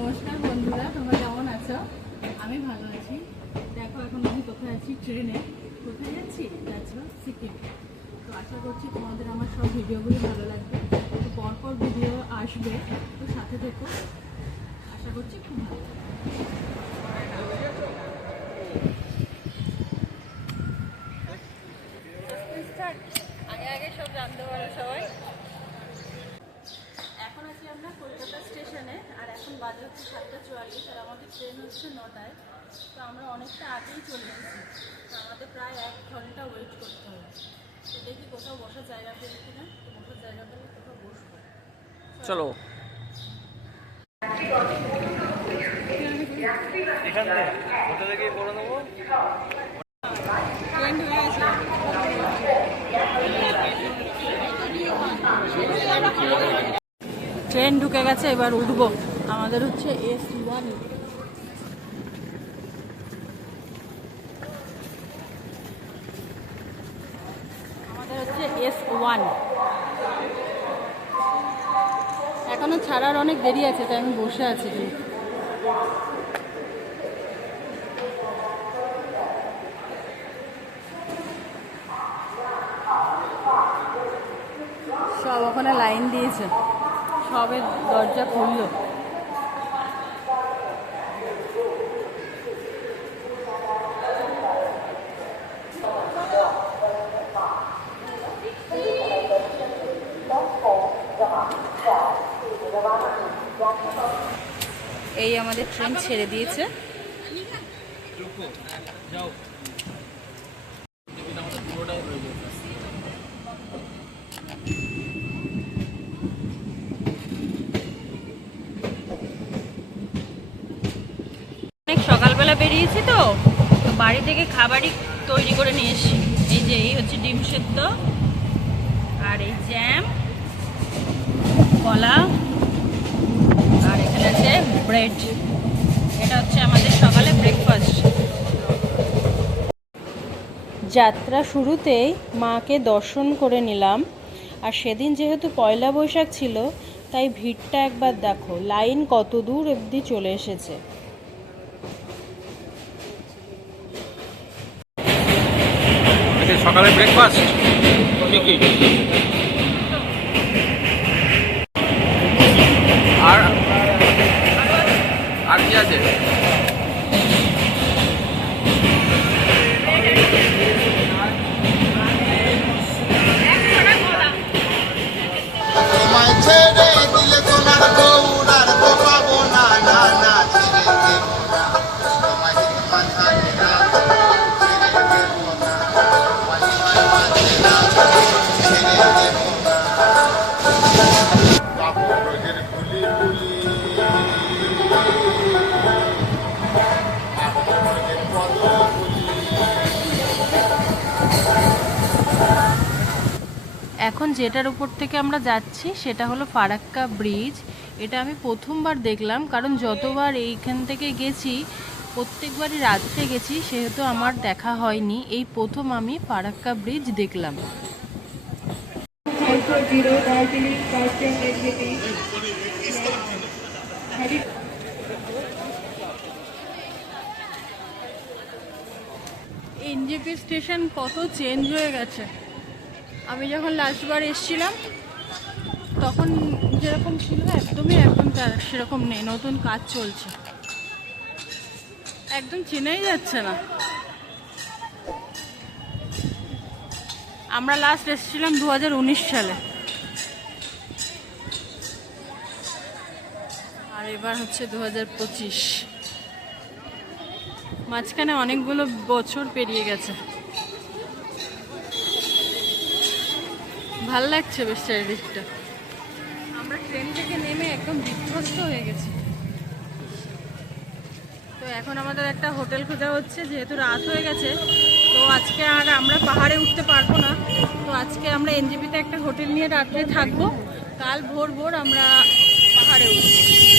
নমস্কার বন্ধুরা, তোমরা কেমন আছো? আমি ভালো আছি। দেখো, এখন আমি কোথায় আছি? ট্রেনে। কোথায় যাচ্ছি? যাচ্ছি সিকিম। তো আশা করছি তোমাদের আমার সব ভিডিওগুলি ভালো লাগবে। পরপর ভিডিও আসবে, তো সাথে থেকো। আশা করছি খুব ভালো লাগবে আগে আগে সব জানতে পারো সবাই এখন আছি আমরা কলকাতা স্টেশনে আর এখন বাজে হচ্ছে সাতটা চুয়াল্লিশ আর আমাদের ট্রেন হচ্ছে নটায়। তো আমরা অনেকটা আগেই চলে এসেছি তো আমাদের প্রায় এক ঘণ্টা ওয়েট করতে হবে। তো দেখি কোথাও বসার জায়গা পেয়ে কিনা। তো বসার জায়গা পেলে কোথাও বসবো। চলো। এখান থেকে কোথা থেকে করে নেব। ট্রেন ঢুকে গেছে এবার উঠবো। আমাদের হচ্ছে এস ওয়ান আমাদের হচ্ছে এস ওয়ান এখনও ছাড়ার অনেক দেরি আছে, তাই আমি বসে আছি। সব ওখানে লাইন দিয়েছে। সবের দরজা খুললো। এই আমাদের ট্রেন ছেড়ে দিয়েছে। অনেক সকালবেলা বেরিয়েছি তো তো বাড়ি থেকে খাবারই তৈরি করে নিয়ে এসেছি। এই যে, এই হচ্ছে ডিম সেদ্ধ, আর এই জ্যাম কলা ব্রেড। এটা হচ্ছে আমাদের সকালে ব্রেকফাস্ট যাত্রা শুরুতেই মাকে দর্শন করে নিলাম। আর সেদিন যেহেতু পয়লা বৈশাখ ছিল, তাই ভিড়টা একবার দেখো, লাইন কত দূর অবধি চলে এসেছে। সকালে ব্রেকফাস্ট যেটার উপর থেকে আমরা যাচ্ছি সেটা হলো ফারাক্কা ব্রিজ। এটা আমি প্রথমবার দেখলাম, কারণ যতবার এইখান থেকে গেছি, প্রত্যেকবারই রাত্রে গেছি, সেহেতু আমার দেখা হয়নি। এই প্রথম আমি ফারাক্কা ব্রিজ দেখলাম। এনজেপি স্টেশন কত চেঞ্জ হয়ে গেছে? আমি যখন লাস্টবার এসেছিলাম, তখন যেরকম ছিল একদমই একদম তার- সেরকম নেই, নতুন কাজ চলছে। একদম চেনাই যাচ্ছে না। আমরা লাস্ট এসেছিলাম দু হাজার উনিশ সালে। আর এবার হচ্ছে দু মাঝখানে অনেকগুলো বছর পেরিয়ে গেছে। ভালো লাগছে বেশ চারিদিকটা আমরা ট্রেন থেকে নেমে একদম বিধ্বস্ত হয়ে গেছি। তো এখন আমাদের একটা হোটেল খোঁজা হচ্ছে, যেহেতু রাত হয়ে গেছে, তো আজকে আর আমরা পাহাড়ে উঠতে পারব না। তো আজকে আমরা এনজিপিতে একটা হোটেল নিয়ে রাত্রে থাকব। কাল ভোর ভোর আমরা পাহাড়ে উঠবো।